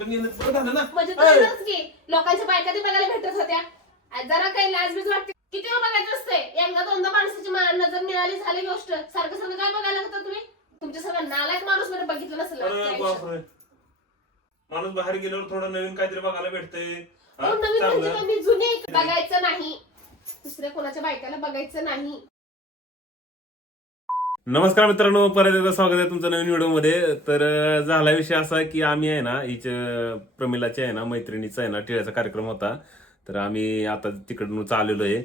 उलटं नेलं बरं झालं ना. म्हणजे तसंच की लोकांच्या बायका ते बघायला भेटत होत्या. आज जरा काही लाजबीज वाटते. किती वेळ बघायचं असतंय? एकदा दोनदा माणसाची नजर मिळाली झाली गोष्ट. सारखं सारखं काय बघायला लागतं तुम्ही? तुमच्या सगळं नालायक माणूस मध्ये बघितलं नसेल अरे आजच्या बापरे. आयुष्यात. माणूस बाहेर गेल्यावर थोडं नवीन काहीतरी बघायला भेटतंय. अहो, नवीन म्हणजे काय, मी जुने बघायचं नाही. दुसऱ्या कोणाच्या बायकाला बघायचं नाही. नमस्कार मित्रांनो, परत एकदा स्वागत आहे तुमचं नवीन व्हिडिओमध्ये. तर झाला विषय असा की आम्ही आहे ना हिच्या प्रमिलाच्या आहे ना मैत्रिणीचा आहे ना टिळ्याचा कार्यक्रम होता. तर आम्ही आता तिकडून चाललेलो आहे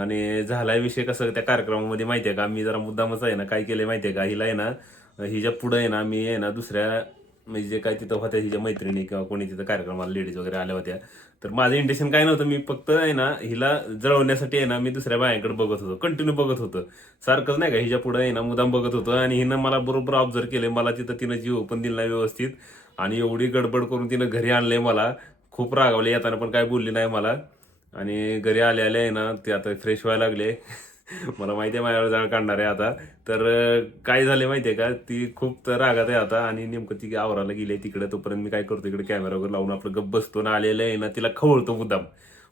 आणि झालाय विषय कसं त्या कार्यक्रमामध्ये माहिती आहे का, मी जरा मुद्दामच आहे ना काय केलंय माहिती आहे का, हिला आहे ना हिच्या पुढे आहे ना मी आहे ना दुसऱ्या म्हणजे जे काय तिथं होत्या हिच्या मैत्रिणी किंवा कोणी तिथं कार्यक्रमाला लेडीज वगैरे आल्या होत्या. तर माझं इंटेन्शन काय नव्हतं, मी फक्त आहे ना हिला जळवण्यासाठी आहे ना मी दुसऱ्या बायांकडे बघत होतो, कंटिन्यू बघत होतो सारखंच नाही का, हिच्या पुढे आहे ना मुदाम बघत होतो. आणि हिनं मला बरोबर ऑब्झर्व केले, मला तिथं तिनं जीव पण दिला व्यवस्थित आणि एवढी गडबड करून तिनं घरी आणलंय. मला खूप रागावले, येताना पण काय बोलली नाही मला. आणि घरी आले आले आहे ना ते आता फ्रेश व्हायला लागले. मला माहिती आहे माझ्यावर जाळ काढणार आहे आता. तर काय झाले माहितीये का, ती खूप रागात आहे आता आणि नेमकं ती आवराला गेली तिकडे. तोपर्यंत मी काय करतो, इकडे कॅमेरा वगैरे लावून आपलं गप्प बसतो ना, आलेलं आहे ना तिला खवळतो, मुद्दाम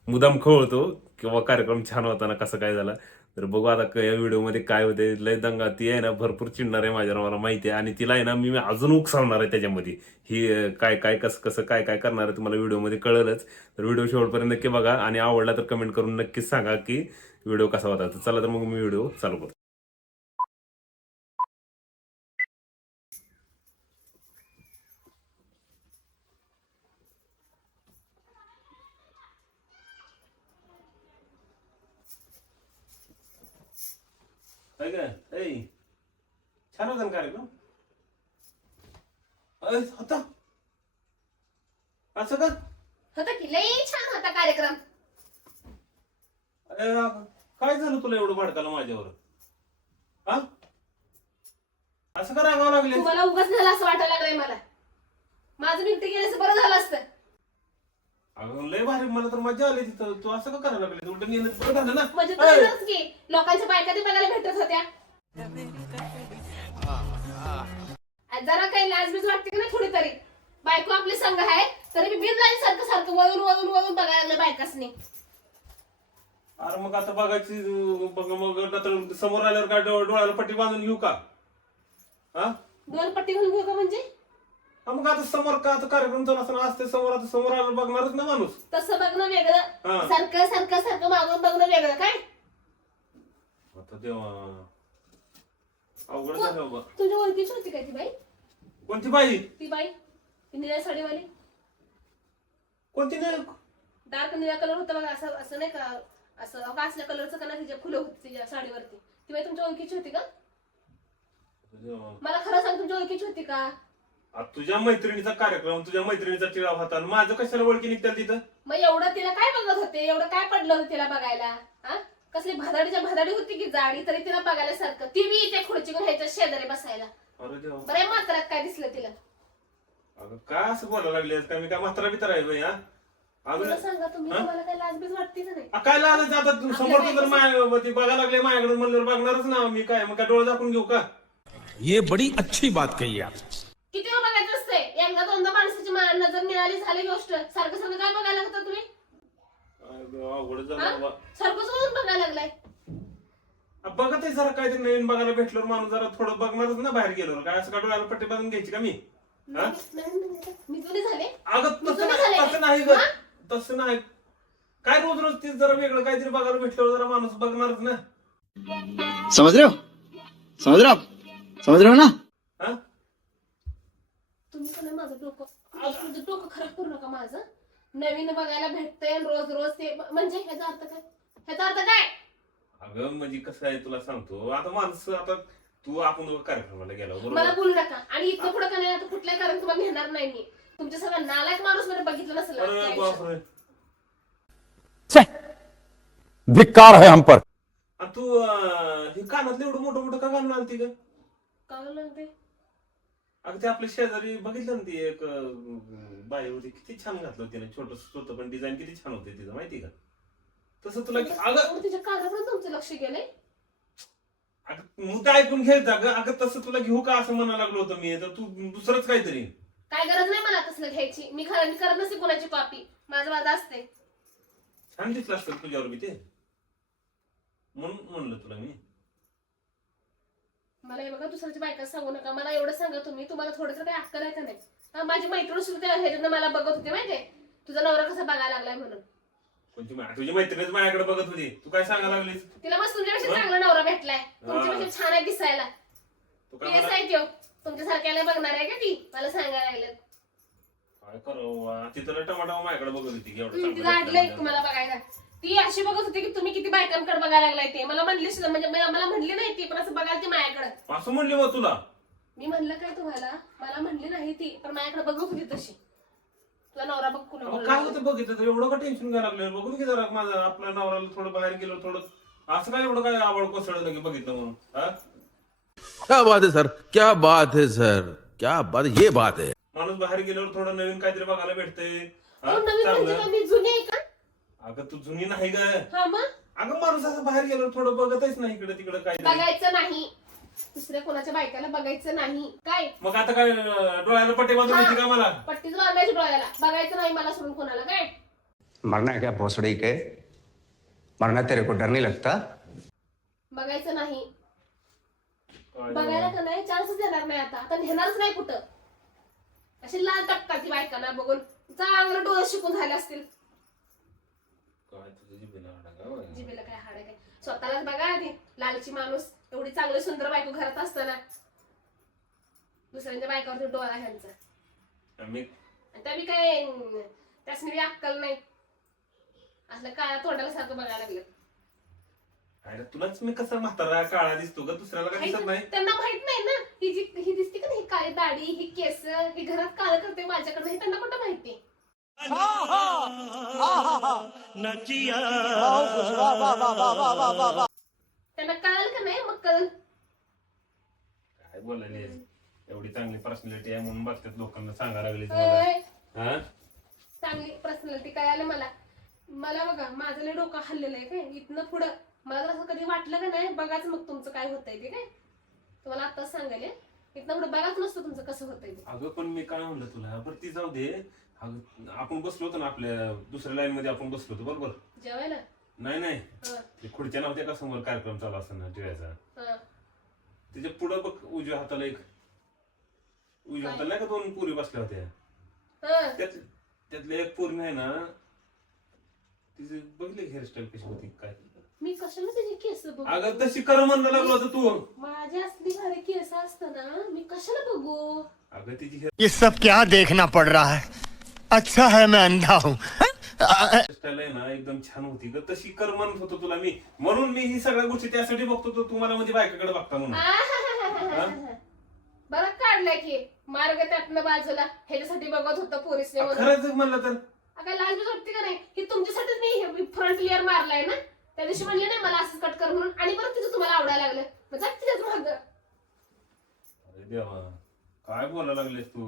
मुद्दाम खवळतो किंवा कार्यक्रम छान होता ना कसं काय झाला. तर बघू आता या व्हिडिओमध्ये काय होते. लय दंगा, ती आहे ना भरपूर चिडणार आहे माझ्यावर, मला माहिती आहे. आणि तिला आहे ना मी अजून उकसावणार आहे त्याच्यामध्ये. ही काय काय कसं कसं काय काय करणार आहे तुम्हाला व्हिडिओमध्ये कळलंच. तर व्हिडिओ शेवटपर्यंत नक्की बघा आणि आवडला तर कमेंट करून नक्कीच सांगा की व्हिडिओ कसा होता. तर चला तर मग मी व्हिडिओ चालू करतो. काय काय छान होता ना कार्यक्रम. होता असं का? होता की लई छान होता कार्यक्रम. अरे काय झालं तुला एवढं भडकाला माझ्यावर? हा असं का रागावं लागले? तुम्हाला उगाच झालं असं वाटायला लागलंय मला. माझं बिकटी गेल्याचं बरं झालं असतं. अगं लय भारी, मला तर मजा आली तिथं. तू असं का करायला लागले? उलट नेलं बरं झालं ना. म्हणजे तसंच की लोकांच्या बायका ते बघायला भेटत होत्या. आज जरा काही लाजबीज वाटते की नाही थोडी तरी? बायको आपली संघ आहे तरी मी बिनलाजी सारखं सारखं वळून वळून वळून बघायला लागलं बायकासनी. अरे मग आता बघायची बघ, मग नंतर समोर आल्यावर काय डोळ्याला पट्टी बांधून घेऊ का? हा दोन पट्टी घालून घेऊ का म्हणजे? मग आता समोर का आता कार्यक्रम चालू असताना असते समोर, आता समोर आल्यावर बघणारच ना माणूस. तसं बघणं वेगळं, हा. सारखं सारखं सारखं मागून बघणं वेगळं. काय आता देवा अवघड झालं बाबा. तुझ्या ओळखीची होती काय ती बाई? कोणती बाई? ती बाई ती निळ्या साडीवाली, कोणती नाही? डार्क निळ्या कलर होता बघा, असं असं नाही का, असं असल्या कलरचं का नाही, तिच्या फुलं होती तिच्या साडीवरती. ती बाई तुमच्या ओळखीची होती का? मला खरं सांग, तुमच्या ओळखीची होती का? तुझ्या मैत्रिणीचा कार्यक्रम, तुझ्या मैत्रिणीचा टिळा होता आणि माझं कशाला ओळखी निघतात तिथं? मग एवढं तिला काय बघत होते? एवढं काय पडलं होतं तिला बघायला? हा कसली भदाडीच्या भदाडी होती की जाडी, तरी तिला बघायला सारखं. ती बी त्या खुर्ची घेऊन ह्याच्या शेजारी बसायला. अरे देवा. बरं मात्रात काय दिसलं तिला? अगं काय असं बोलायला लागले का? मी काय म्हातारा बितारा आहे बाई? हा तुला सांगा तुम्ही, तुम्हाला काय लाजबीज वाटते का नाही? काय लागायचं आता? समोर जर माझ्या बघायला लागले माझ्याकडे म्हणल्यावर बघणारच ना मी. काय मग काय डोळे दाखवून घेऊ का? ये बड़ी अच्छी बात कही आप. किती वेळ बघायचं असतंय? एकदा दोनदा माणसाची नजर मिळाली झाली गोष्ट. सारखं सारखं काय बघायला लागतं तुम्ही? अवघड झालं हा? बाबा. सारखंच म्हणून बघायला लागलाय. बघत आहे जरा काहीतरी नवीन बघायला भेटल्यावर माणूस जरा थोडं बघणारच ना बाहेर गेल्यावर. काय असं का डोळ्याला पट्टी बांधून घ्यायची का मी? हा? मी जुनी झाले. अगं मी तसं जुनी नाही, झाले. तसं नाही ग, तसं नाही. काय रोज रोज तीच जरा वेगळं काहीतरी बघायला भेटल्यावर जरा माणूस बघणारच ना. समझ रहे हो? समझ रहे हो आप? समझ रहे हो ना? हा तुम्ही पण माझं डोकं, तुझं डोकं खराब करू नका माझं. नवीन बघायला भेटतंय रोज रोज ते म्हणजे ह्याचा अर्थ काय? ह्याचा अर्थ काय? अगं म्हणजे कसं आहे तुला सांगतो, आता माणसं आता तू आपण दोघं कार्यक्रमाला गेला मला बरोबर. बोलू नका. आणि इथं पुढे का नाही, आता कुठल्या कारण तुम्हाला घेणार नाही मी. तुमच्या सगळ्या नालायक माणूस मध्ये बघितलं नसेल आजच्या अरे आयुष्यात. बापरे. धिक्कार है हम पर. आणि तू हे कानातलं एवढं मोठं मोठं का घालून आणती ग? काय म्हणलं ते? अगं ते आपल्या शेजारी बघितलं ना, ती एक बाई होती, किती छान घातलं तिने. छोटं होतं पण डिझाईन किती छान होते तिचं, माहिती का? तसं तुला अगं तिच्या कानाकडे तुमचं लक्ष गेलंय. अगं मग ते ऐकून घ्यायचं. अगं अगं तसं तुला घेऊ का असं म्हणायला लागलो होतं मी. तर तू दुसरंच काहीतरी. काय गरज नाही मला तसलं घ्यायची. मी करत नसते कोणाची कॉपी. माझं असते. छान दिसलं असतं तुझ्यावर बी ते, म्हणून म्हणलं तुला मी. मला हे बघा दुसऱ्याच्या बायका सांगू नका. मला एवढं सांगा तुम्ही, तुम्हाला थोडं काही अक्कल आहे का नाही? माझी मैत्रीण सुद्धा ह्याच्यानं मला बघत होते माहितीये, तुझा नवरा कसा बघायला लागलाय म्हणून. तुझी मैत्रीणच माझ्याकडे बघत होती, तू काय सांगायला लागलीस? तिला मस्त तुमच्यापेक्षा चांगला नवरा भेटलाय. तुमच्यापेक्षा छान आहे दिसायला. केस आहे त्यो तुमच्यासारख्याला बघणार आहे का ती? मला सांगायला लागलं. काय करू तिथं टमाटा माझ्याकडे बघत होती की एवढं तिला आणलंय तुम्हाला बघायला. ती अशी बघत होती की तुम्ही किती बायकांकडे बघायला लागलाय ते. मला म्हणली सुद्धा, म्हणजे मला म्हणली नाही ती, पण असं बघाल ती माझ्याकडे. असं म्हणली मग तुला? मी म्हणलं काय तुम्हाला? मला म्हणली नाही ती, पण माझ्याकडे बघत होती तशी. तुला नवरा बघ कुणा काय होतं बघितलं तर एवढं का टेन्शन घ्यायला लागलं? बघून की जरा माझं आपल्या नवऱ्याला थोडं बाहेर गेलो थोडं, असं काय एवढं काय आवड कोसळलं की बघितलं म्हणून? क्या बात है सर, क्या बात है सर, क्या बात, ये बात है. माणूस बाहेर गेल्यावर थोडं नवीन काहीतरी बघायला भेटतंय. नवीन म्हणजे का? मी जुनी आहे का? अगं तू जुनी नाही ग. हा मग अगं माणूस असं बाहेर गेल्यावर थोडं बघतच नाही इकडे तिकडे काय. बघायचं नाही. दुसऱ्या कोणाच्या बायकाला बघायचं नाही. काय मग आता काय डोळ्याला पट्टी बांधून येते का मला? पट्टीच बांधायची डोळ्याला. बघायचं नाही मला सोडून कोणाला. काय मरना है क्या भोसड़ी के? मरना तेरे को डर नहीं लगता? बघायचं नाही. बघायला का नाही चान्सच देणार नाही. आता नेणारच नाही कुठं. अशी लाल टपतात ती बायकांना बघून. चांगलं डोळे शिकून झाले असतील. काय तुझं जिभेला हाड आहे का? जिभेला काय हाड आहे काय? स्वतःलाच बघा आधी. लालची माणूस एवढी चांगली सुंदर बायको घरात असताना दुसऱ्यांच्या बायकावरती डोळा ह्यांचा. मी आणि त्या बी काय त्यासनी बी अक्कल नाही. असलं काळा तोंडाला सारखं बघायला लागलं. अरे तुलाच मी कसं म्हातारा काळा दिसतो ग, दुसऱ्याला काय दिसत नाही? त्यांना माहित नाही ना. ही दिसते का नाही, काळी दाढी, ही केस, ही घरात काळ करते माझ्याकडनं, हे त्यांना कुठं माहिती? त्यांना कळलं का नाही? मग कळलं. काय बोलायले, एवढी चांगली पर्सनॅलिटी आहे म्हणून बघतात लोकांना सांगायला लागले होय. हा. चांगली पर्सनॅलिटी कळालं मला. मला बघा माझं लय डोकं हल्लेलं आहे काय इथनं पुढं. मला जर असं कधी वाटलं का नाही, बघाच मग तुमचं काय होतंय ते. काय तुम्हाला आताच सांगायला, इथनं पुढं बघाच नसतं तुमचं कसं होतंय ते. अगं पण मी काय म्हणलं तुला, बरं ती जाऊ दे. अगं आपण बसलो होतो ना आपल्या दुसऱ्या लाईन मध्ये, आपण बसलो होतो बरोबर. जेवायला नाही हं, ते खुर्च्या नव्हत्या का समोर कार्यक्रम चालू असताना टिळ्याचा. हं. त्याच्या पुढं बघ उजव्या हाताला नाही का दोन पुरी बसल्या होत्या. हं. त्यातल्या एक पूर्ण आहे ना, तिचे बघले हेअरस्टाईल कशी होती काय. मी कशाला त्याची केस बघू? अगं तशी कर म्हणलं लागलो होतं तू. माझ्या असली भारी केस असताना मी कशाला बघू? अगं तिची ये सब क्या देखना पड़ रहा है? अच्छा है मैं अंधा हूँ. हेअरस्टाईल आहे ना एकदम छान होती ग, तशी कर म्हणत होतो तुला मी. म्हणून मी ही सगळ्या गोष्टी त्यासाठी बघतो, तुम्हाला म्हणजे बायकाकडे बघता म्हणून. बरं काढलाय की मार्ग त्यातनं बाजूला. ह्याच्यासाठी बघत होतं पोरीसने म्हणून. खरंच म्हणलं तर अगं लाज बीज वाटते का नाही? ही तुमच्यासाठीच मी फ्रंट लेअर मारलाय ना. त्या दिवशी म्हणले नाही मला असंच कट कर म्हणून, आणि परत तिचं तुम्हाला आवडायला लागलं. मग जा तिच्याच माग. अरे देवा काय बोलायला लागलेस तू.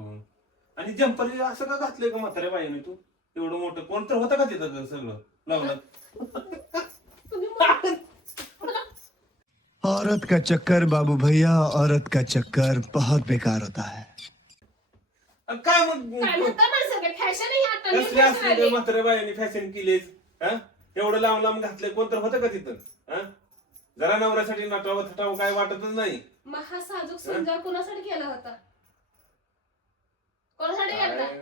आणि जम्पर असं का घातलंय का म्हाताऱ्या बाईने तू? एवढं मोठं कोण तर होतं का तिथं सगळं लावलं? तुम्ही औरत का चक्कर बाबू भैया, औरत का चक्कर बहुत बेकार होता है. काय मग काय म्हणता माणसं? काय फॅशन आहे आता? मी कसले fashion असले आली. म्हाताऱ्या बाईने फॅशन केलीस? एवढं लांब घातलंय कोण तर होतं का तिथं? जरा नवऱ्यासाठी नटावं थटावं काय वाटतच नाही. मग हा साजूक समजा कोणासाठी केला होता? कोणासाठी केला? काय?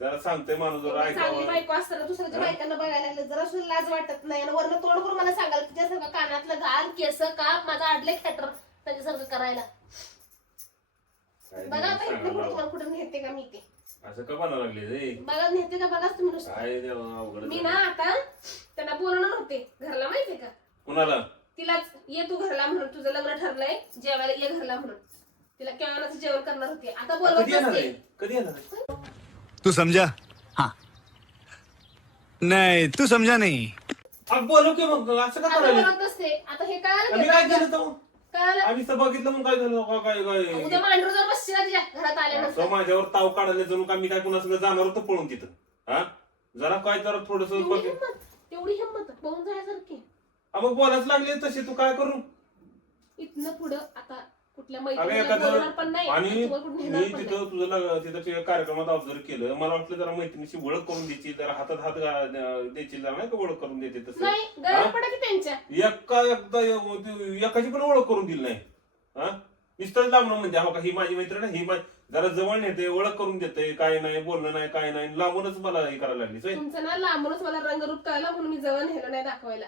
जरा सांगतोय माणूस जरा चांगली ऐकावं. बायको असताना दुसऱ्याच्या बायकांना बघायला लागलं, जरा सुद्धा लाज वाटत नाही. आणि वरनं तोंड करून मला सांगाल तुझ्यासारखं कानातलं घाल, केस काप, माझा आडले खेटर त्याच्यासारखं करायला. काय बघा आता इथनं सांगायला पुढे लावं. तुम्हाला कुठं नेते का मी ते. असं का बनावं लागले रे? बघा नेते का बघाच तुम्ही नुसतं. काय देवा अवघड मी झालं. ना आता त्यांना बोलणार होते घरला, माहितीये का? कुणाला? तिलाच ये तू घरला म्हणून, तुझं लग्न ठरलंय, जेवायला ये घरला म्हणून. तिला केव्हाच जेवण करणार होते. आता बोलवत कधी येणार आहे? नसते. कधी येणार आहे? तू समझा? हाँ. नहीं तू समझा नहीं. अग बोलू की मग असं का आता करायला? बोलवत नसते. आता हे आम्ही काय केलं तर कळालं? आम्ही तर बघितलं मग काय झालं का काय काय उद्या मांडूर जर बसशील ना तिच्या घरात आल्यानंतर. असं माझ्यावर ताव काढायला जणू का मी काय कुणासंग जाणार होतो पळून तिथं. हा जरा काय जरा थोडस तेवढी हिंमत पाहून जायसारखी. मग बोलायच लागले तसे तू काय करू? इथनं पुढं आता कुठल्या अगं मैत्रिणीला बोलणार पण नाही आणि तुम्हाला कुठे नेणार मी पण नाही. तिथं तिथं कार्यक्रमात ऑब्झर्व केलं, मला वाटलं जरा मैत्रिणीची ओळख करून द्यायची, जरा हातात हात द्यायची, जरा नाही का ओळख करून देते तसं. नाही गरज पडा की त्यांच्या एकाची पण ओळख करून दिली नाही. हा नुसतंच लांबून म्हणते हा ही माझी मैत्रीण ही जरा जवळ नेते, ओळख करून देते, काय नाही बोलणं नाही काय नाही, लांबूनच मला हे करायला लागली. तुमचं ना लांबूनच मला रंगरूप कळलं म्हणून मी जवळ नेलं नाही दाखवायला.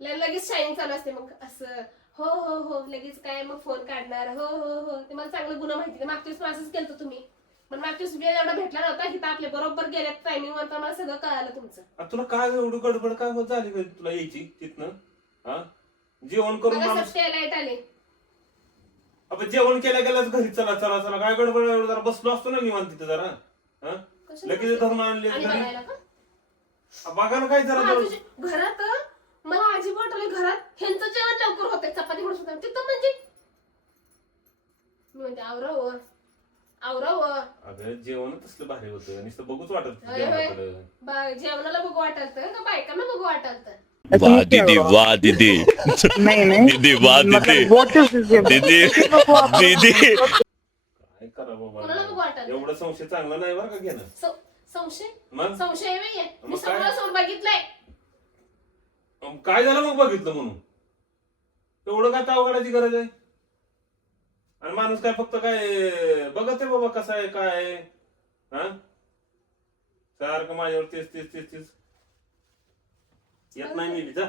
लगेच शाईनिंग चालू असते मग असं हो हो हो लगेच काय मग फोन काढणार हो हो हो ते मला चांगलं गुन्हा माहिती. मागच्या वेळेस असंच केलं तुम्ही पण मागच्या वेळेस वेळ एवढा भेटला नव्हता हिथं आपले बरोबर गेल्या टायमिंग वर मला सगळं कळालं तुमचं. तुला काय एवढं गडबड काय होत झाली का तुला यायची तिथनं? हा जेवण करून माणूस लाईट आले आपण जेवण केल्या गेल्याच घरी चला चला चला काय गडबड एवढं जरा बसलो असतो ना निवांत तिथं जरा. हा लगेच धरून आणले आणि घरी बघायला का? बघा ना काय जरा जवळ. घरात मला आजी वाटले घरात ह्यांचं जेवण लवकर होते चपाती म्हणून सुद्धा तिथं म्हणजे मी म्हणते आवराव आवराव अगं जेवण तसलं भारी होतं नुसतं बघूच वाटत होय, जेवणाकडं. जेवणाला बघू वाटालत का बायकांना बघू वाटालत. वाह दीदी वाह दीदी दीदी वाह दीदी दीदी दीदी काय करा कोणाला बघू बाबा वाटालत? एवढं संशय चांगला नाही बरं का घेणं. संशय मग संशय नाहीये मी मग काय? सगळं समोर बघितलंय. काय झालं मग बघितलं म्हणून एवढं काय तावगाडाची गरज आहे? आणि माणूस काय फक्त काय बघत आहे बाबा कसं आहे काय आहे. हा सारखं माझ्यावर तेच तेच तेच तेच येत नाही मी जा.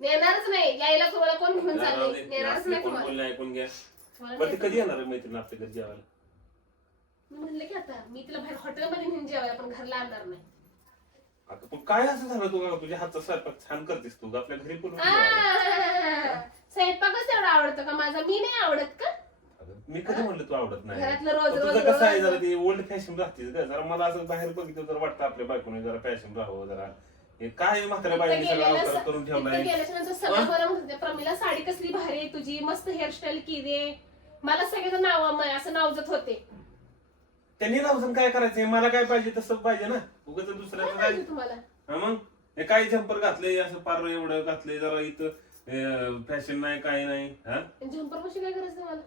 नेणारच नाही यायला तुम्हाला कोण घेऊन जा, राहू चालले दे. नेणारच असले नाही कोण तुम्हाला. बोलणे ऐकून घ्या. तुम्हाला बरं ते नाही. कधी येणार आहे मैत्रीण आपल्या घरी जेवायला? मी म्हणले की आता मी तिला बाहेर हॉटेलमध्ये नेऊन जेवायला पण घरला आणणार नाही. आता पण काय असं झालं तू तुझ्या हातचा स्वयंपाक छान करतेस तू आपल्या घरी बोलून स्वयंपाकच एवढा आवडतं का माझा? मी नाही आवडत का? मी कधी म्हणलं तू आवडत नाही? घरातलं रोज पण रोज तुझं कसं आहे रोज. जरा ती ओल्ड फॅशन राहतेस का जरा मला असं बाहेर बघितलं जर वाटतं आपल्या बायकोने जरा फॅशन राहावं जरा. हे काय म्हाताऱ्या बाईने सगळं अवतार करून ठेवलाय. गेल्याच्या नंतर सगळं मला म्हणते प्रमिला साडी कसली भारी आहे तुझी मस्त हेअरस्टाईल केली. मला सगळ्याचं नाव असं नावजत होते. त्यांनी नावसून काय करायचंय? मला काय पाहिजे तसं पाहिजे ना. उगाच काय दुसऱ्याचं पाहिजे काय तुम्हाला? हा मग हे काय जम्पर घातलंय असं पार एवढं घातलंय जरा इथं फॅशन नाही काय नाही. हा झंपर कशी काय करायचं तुम्हाला?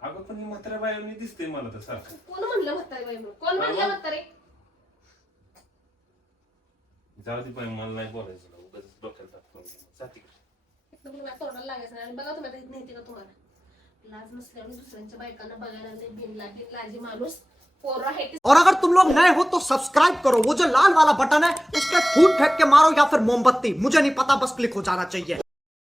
अगं पण ही म्हाताऱ्या बाईने दिसते मला तर सारखं. कोण म्हणलं म्हातारे बाई म्हणून? कोण म्हणलं म्हातारे? जाऊ दे बाई मला नाही बोलायचं ना. उगाच डोक्याला ताप करून घे. जा तिकडे. तुम्हाला तोंडाला लागायचं नाही. आणि बघा तुम्हाला माहिती का तुम्हाला लाज नसल्यावर दुसऱ्यांच्या बायकांना बघायला लागले बिनलाजी माणूस पोरं आहे ते. और अगर तुम लोग नए हो तो सब्सक्राइब करो, वो जो लाल वाला बटन है उस पर फूट फेंक के मारो या फिर मोमबत्ती, मुझे नहीं पता, बस क्लिक हो जाना चाहिए।